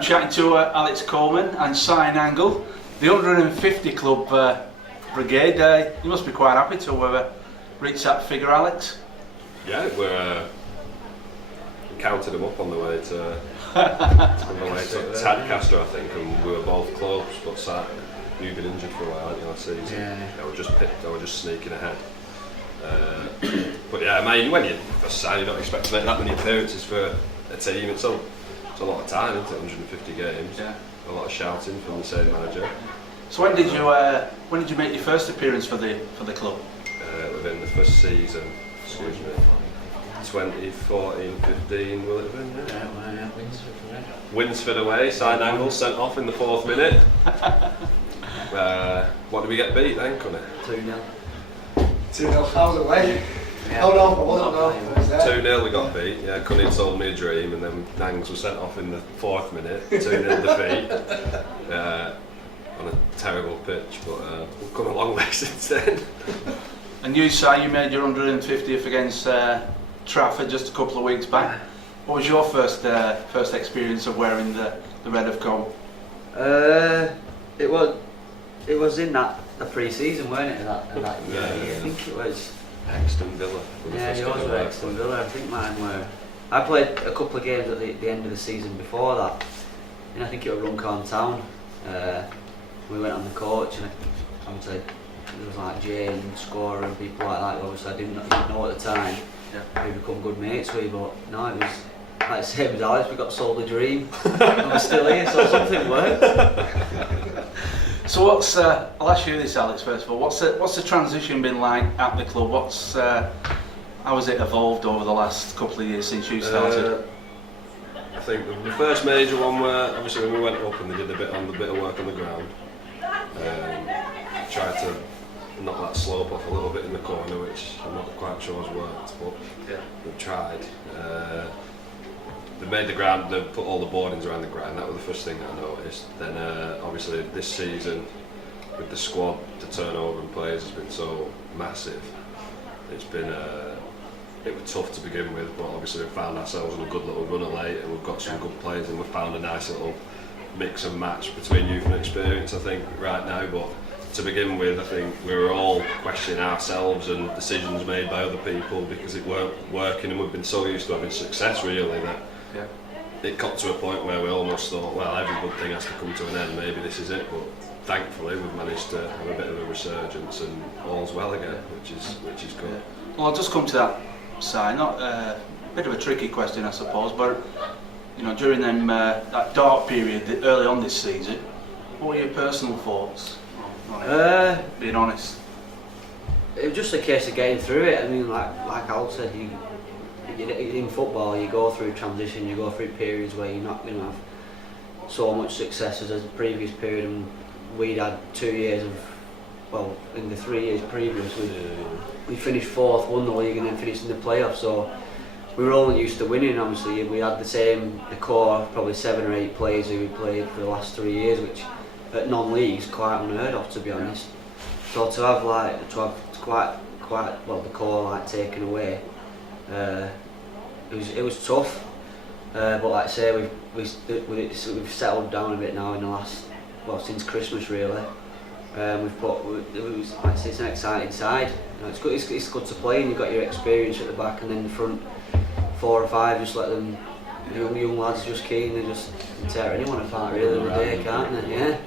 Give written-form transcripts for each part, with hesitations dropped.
I'm chatting to Alex Coleman and Si Nangle, the 150 club brigade. You must be quite happy to have reached that figure, Alex. Yeah, we counted them up on the way to Tadcaster, I think, and we were both close. But you've been injured for a while, haven't you, last season? Yeah. I was just sneaking ahead. But yeah, man, when you first sign, you don't expect to make that many appearances for a team. It's a lot of time, isn't it? 150 games. Yeah. A lot of shouting from the same manager. So when did you make your first appearance for the club? Within the first season, excuse me, 2014-15 will it have been? Yeah, Winsford away, Si Nangle sent off in the 4th minute. What did we get beat then, Colne? 2-0. 2-0, I was away. Yeah. Oh no, I wasn't, no. I was there. 2-0 we got beat, yeah, Colne told me a dream, and then Nangs was sent off in the 4th minute, 2-0 defeat. On a terrible pitch, but we've come a long way since then. And you, Si, you made your 150th against Trafford just a couple of weeks back. What was your first experience of wearing the red of Colne? It was in the pre-season, weren't it? That year. Yeah. I think it was. Exton Villa. Yeah, yours were Exton Villa. I think mine were. I played a couple of games at the end of the season before that, and I think it was Runcorn Town. We went on the coach, and obviously there was like Jay and Scorer and people like that. Obviously, I didn't know at the time. Yeah. We become good mates with, but no, it was like the same as Alex. We got sold a dream, and we're still here, so something worked. So I'll ask you this, Alex, first of all. What's the transition been like at the club? How has it evolved over the last couple of years since you started? I think the first major one where obviously when we went up and they did a bit of work on the ground, tried to knock that slope off a little bit in the corner, which I'm not quite sure has worked, but Yeah. we've tried. They made the ground, they put all the boardings around the ground. That was the first thing that I noticed. Then obviously this season with the squad, the turnover in players has been so massive. It's been it was tough to begin with, but obviously we've found ourselves on a good little run of late, and we've got some good players, and we've found a nice little mix and match between youth and experience, I think, right now. But to begin with, I think we were all questioning ourselves and decisions made by other people because it weren't working, and we've been so used to having success really that it got to a point where we almost thought, well, every good thing has to come to an end, maybe this is it. But thankfully we've managed to have a bit of a resurgence and all's well again, which is good. Yeah. Well, I'll just come to that, Si. Not a bit of a tricky question, I suppose, but you know, during that dark period early on this season, what were your personal thoughts on it? Being honest. It was just a case of getting through it. I mean, like Al said, in football you go through transition, you go through periods where you're not going to have so much success as the previous period, and we'd had 2 years of, well, in the 3 years previous we finished 4th, won the league and then finished in the playoffs, so we were all used to winning. Obviously we had the core, probably 7 or 8 players who we played for the last 3 years, which at non-league is quite unheard of, to be honest. So to have quite well the core taken away, it was tough, but like I say, we've settled down a bit now in the last, well, since Christmas really. It's an exciting side. You know, it's good to play, and you've got your experience at the back, and then the front 4 or 5, just let them, young lads just keen, they just tear anyone apart really in the day, can't they? Yeah,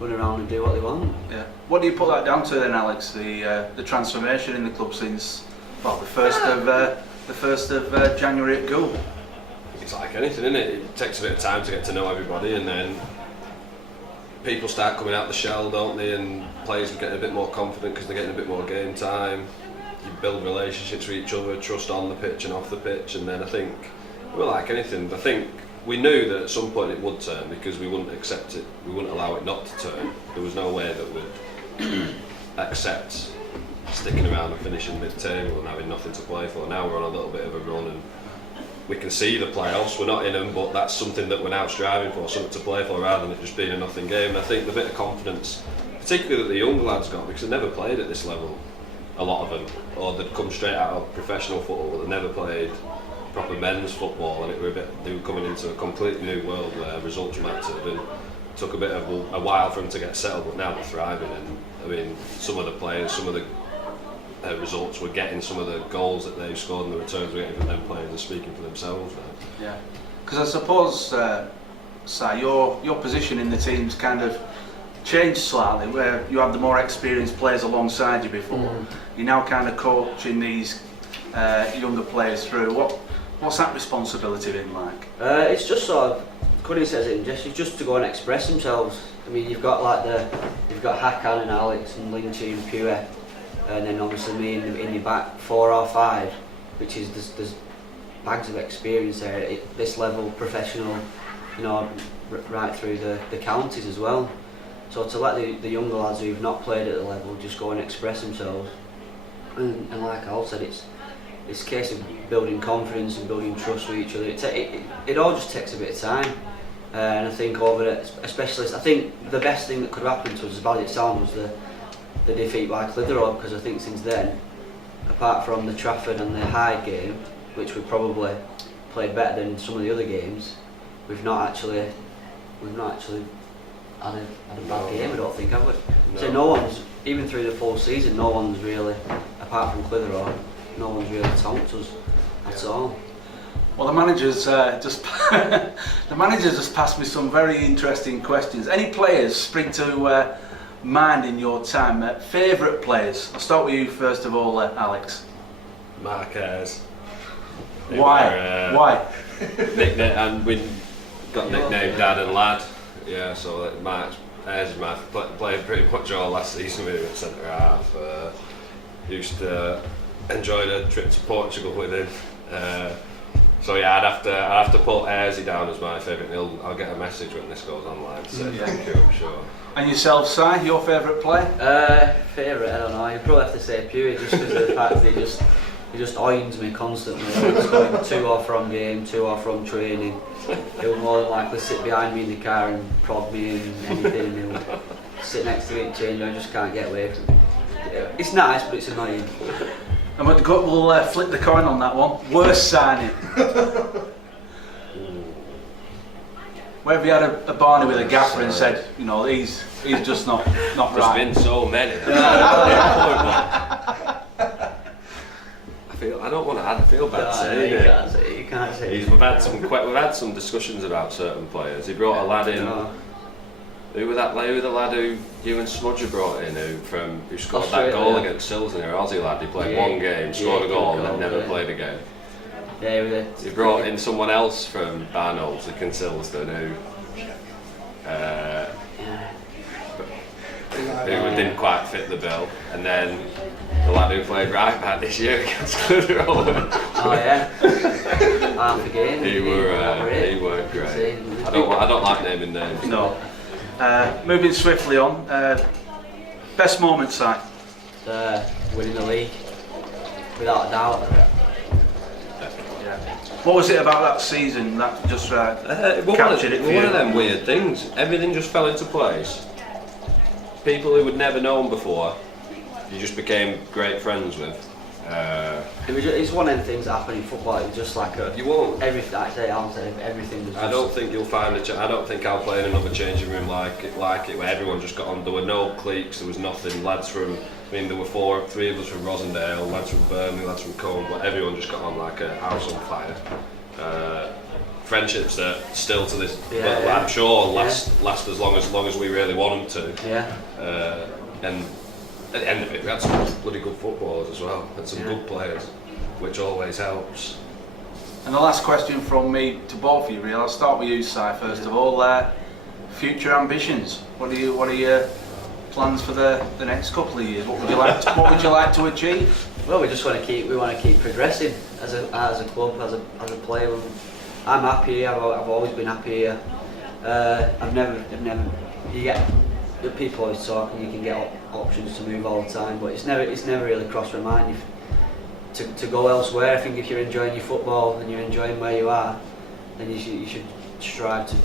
run around and do what they want. Yeah. What do you put that down to then, Alex? The transformation in the club since, well, the first of January at Gould. It's like anything, isn't it? It takes a bit of time to get to know everybody, and then people start coming out the shell, don't they? And players are getting a bit more confident because they're getting a bit more game time. You build relationships with each other, trust on the pitch and off the pitch, and then I think, well, like anything, I think we knew that at some point it would turn because we wouldn't accept it, we wouldn't allow it not to turn. There was no way that we'd accept sticking around and finishing mid-table and having nothing to play for. Now we're on a little bit of a run and we can see the playoffs, we're not in them, but that's something that we're now striving for, something to play for rather than it just being a nothing game. And I think the bit of confidence, particularly that the young lads got, because they never played at this level, a lot of them, or they'd come straight out of professional football, but they never played proper men's football, and they were coming into a completely new world where results mattered, and took a bit of a while for them to get settled, but now they're thriving. And I mean, some of the players, some of the results we're getting, some of the goals that they've scored and the returns we're getting from them players are speaking for themselves now. Yeah, because I suppose, Si, your position in the team's kind of changed slightly, where you had the more experienced players alongside you before. You're now kind of coaching these younger players through. What's that responsibility been like? It's just sort of, Colne says it, just to go and express themselves. I mean, you've got Hakan and Alex and Lynchy and Pure, and then obviously me in the back 4 or 5, which is there's bags of experience there at this level, professional, you know, right through the counties as well. So to let the younger lads who've not played at the level just go and express themselves, and like Al said, it's a case of building confidence and building trust with each other. It all just takes a bit of time, and I think over it, especially, I think the best thing that could happen to us, as bad as it sounds, was the defeat by Clitheroe, because I think since then, apart from the Trafford and the Hyde game, which we probably played better than some of the other games, we've not actually had a bad game, I don't think, have we? No. So no one's, even through the full season, no one's really, apart from Clitheroe, no one's really tonked us at all. Well, the manager's just passed me some very interesting questions. Any players spring to mind in your time? Favourite players? I'll start with you first of all, Alex. Marquez. Why? Why? Nickname, and we got nicknamed Dad and Lad. Yeah, so like Mark Ayres played pretty much all last season with him at centre half. Used to enjoy the trip to Portugal with him. So yeah, I'd have to put Ayresy down as my favourite. I'll get a message when this goes online to say thank you, I'm sure. And yourself, Si, your favourite player? Favourite, I don't know. You probably have to say Pure, just because of the fact that he just oins me constantly. He's going to or from game, to or from training. He'll more than likely sit behind me in the car and prod me and anything, and he'll sit next to me and change. I just can't get away from it. It's nice, but it's annoying. And we'll flip the coin on that one. Worst signing? Where have you had a Barney with a gaffer and said, you know, he's just not There's right? been so many. I feel bad saying it. You can't say it. We've had some discussions about certain players. He brought a lad in. Who was the lad who you and Smudger brought in who scored that goal against Sills in an Aussie lad? He played one game, scored a goal, and then never played again. Yeah, he brought in someone else from Barnolds, the Kinsilston, who didn't quite fit the bill, and then the lad who played right back this year against Clitheroe. Oh yeah, half a game. He were great. I don't like naming names. No. Moving swiftly on. Best moment, Si? Winning the league, without a doubt. What was it about that season that just captured it for you? One of them weird things. Everything just fell into place. People who would never known before, you just became great friends with. It's one of them things that happen in football. It was just like you won't. Everything. Everything was. I don't think you'll find I don't think I'll play in another changing room like it, where everyone just got on. There were no cliques. There was nothing. Lads from. I mean, there were 3 of us from Rosendale, lads from Burnley, lads from Colne, but everyone just got on like a house on fire. Friendships that still to this, I'm sure last as long as we really want them to. Yeah. And at the end of it, we had some bloody good footballers as well, and some good players, which always helps. And the last question from me to both of you, really. I'll start with you, Si, first of all. Future ambitions. What are your plans for the next couple of years? What would you like to achieve? Well, we want to keep progressing as a club, as a player. I'm happy here. I've always been happy here. I've never. You get the people always talk, and you can get options to move all the time, but it's never really crossed my mind to go elsewhere. I think if you're enjoying your football and you're enjoying where you are, then you should strive to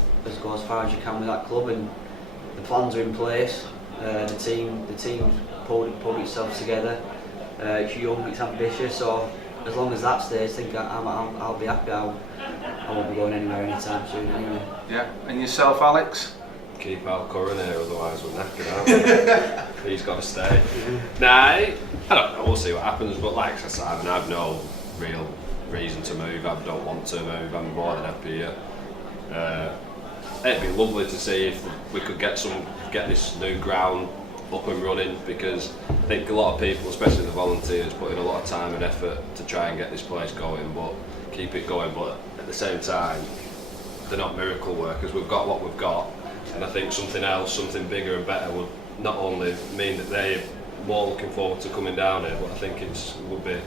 go as far as you can with that club. And the plans are in place. The team pulled itself together. It's young, it's ambitious, so as long as that stays, I think I'll be happy. I won't be going anywhere anytime soon anyway. Yeah, and yourself, Alex? Keep Al Curran here, otherwise we're knackered, aren't we? He's got to stay. Nah, I don't know, we'll see what happens, but like I said, I've no real reason to move. I don't want to move. I'm more than happy here. It'd be lovely to see if we could get this new ground up and running, because I think a lot of people, especially the volunteers, put in a lot of time and effort to try and get this place going, but keep it going. But at the same time, they're not miracle workers. We've got what we've got, and I think something else, something bigger and better, would not only mean that they're more looking forward to coming down here, but I think it would be